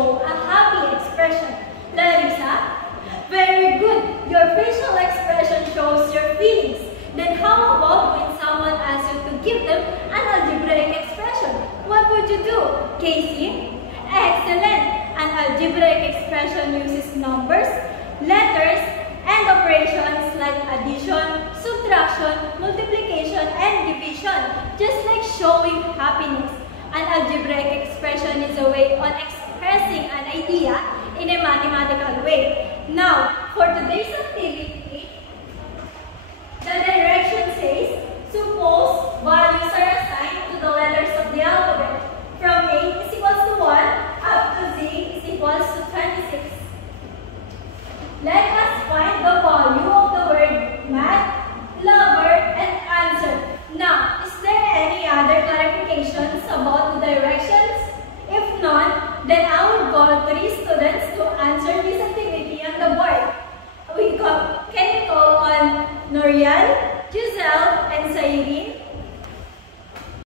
show a happy expression. Larissa? Very good. Your facial expression shows your feelings. Then how about when someone asks you to give them an algebraic expression? What would you do? Casey? Excellent. An algebraic expression uses numbers, letters, and operations like addition, subtraction, multiplication, and division, just like showing happiness. An algebraic expression is a way of expressing an idea in a mathematical way. Now, for today's activity, the direction says, suppose values are assigned to the letters of the alphabet. From A is equals to 1 up to Z is equals to 26. Let us find the value of the word math, lover, and answer. Now, is there any other clarifications about the directions? If none, then I will call 3 students to answer this activity on the board. Can you call on Noriel, Giselle, and Sairine?